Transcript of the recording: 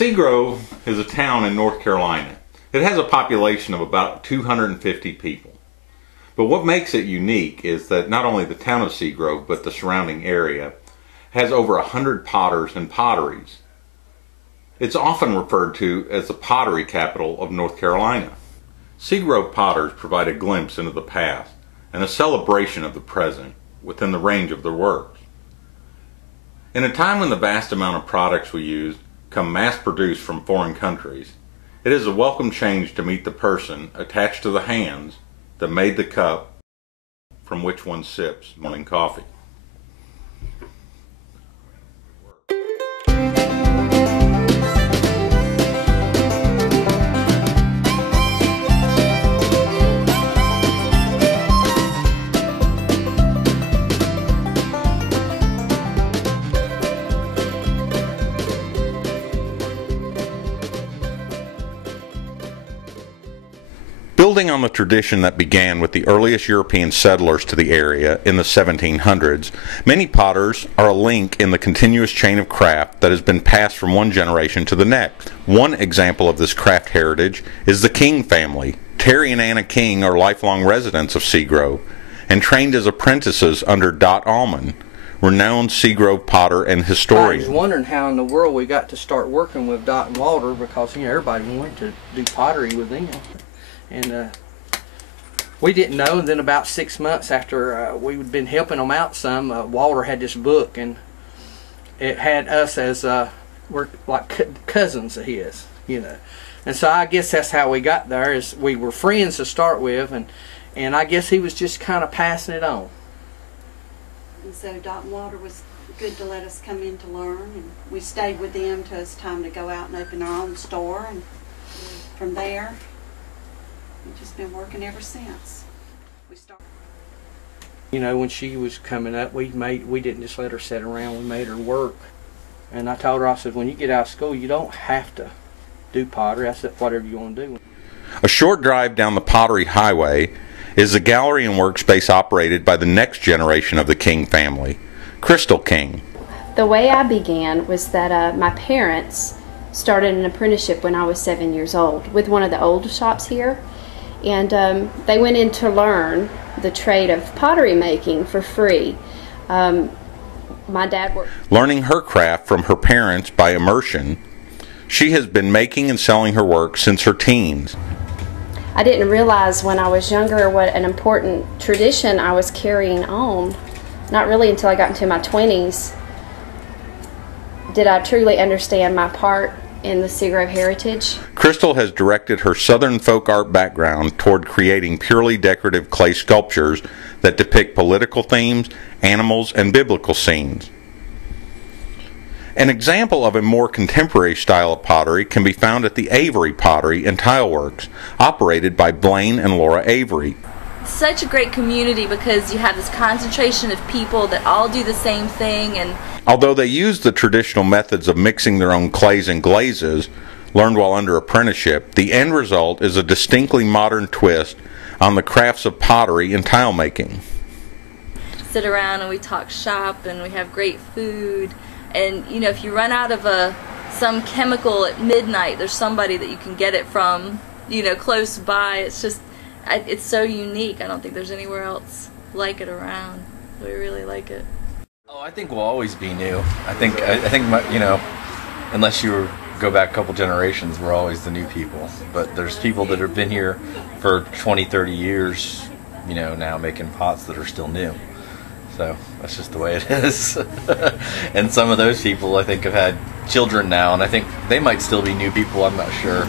Seagrove is a town in North Carolina. It has a population of about 250 people. But what makes it unique is that not only the town of Seagrove, but the surrounding area has over 100 potters and potteries. It's often referred to as the pottery capital of North Carolina. Seagrove potters provide a glimpse into the past and a celebration of the present within the range of their works. In a time when the vast amount of products we use come mass-produced from foreign countries, it is a welcome change to meet the person attached to the hands that made the cup from which one sips morning coffee. Building on the tradition that began with the earliest European settlers to the area in the 1700s, many potters are a link in the continuous chain of craft that has been passed from one generation to the next. One example of this craft heritage is the King family. Terry and Anna King are lifelong residents of Seagrove and trained as apprentices under Dot Allman, renowned Seagrove potter and historian. I was wondering how in the world we got to start working with Dot and Walter, because everybody wanted to do pottery with them. And we didn't know, and then about 6 months after we'd been helping them out some, Walter had this book, and it had us as we're like cousins of his, you know. And so I guess that's how we got there, is we were friends to start with, and I guess he was just kind of passing it on. And so Dot and Walter was good to let us come in to learn, and we stayed with them till it's time to go out and open our own store, and from there we've just been working ever since. You know, when she was coming up, we didn't just let her sit around, we made her work. And I told her, I said, when you get out of school, you don't have to do pottery. I said, whatever you want to do. A short drive down the Pottery Highway is the gallery and workspace operated by the next generation of the King family, Crystal King. The way I began was that my parents started an apprenticeship when I was 7 years old with one of the old shops here. And they went in to learn the trade of pottery making for free. My dad worked. Learning her craft from her parents by immersion, she has been making and selling her work since her teens. I didn't realize when I was younger what an important tradition I was carrying on. Not really until I got into my 20s did I truly understand my part in the Seagrove heritage. Crystal has directed her Southern folk art background toward creating purely decorative clay sculptures that depict political themes, animals, and biblical scenes. An example of a more contemporary style of pottery can be found at the Avery Pottery and Tile Works, operated by Blaine and Laura Avery. Such a great community because you have this concentration of people that all do the same thing. And although they use the traditional methods of mixing their own clays and glazes, learned while under apprenticeship, the end result is a distinctly modern twist on the crafts of pottery and tile making. Sit around and we talk shop and we have great food. And you know, if you run out of some chemical at midnight, there's somebody that you can get it from, you know, close by. It's just, it's so unique. I don't think there's anywhere else like it around. We really like it. Oh, I think we'll always be new. I think you know, unless you go back a couple generations, we're always the new people. But there's people that have been here for 20, 30 years, you know, now making pots that are still new. So that's just the way it is. And some of those people, I think, have had children now, and I think they might still be new people, I'm not sure.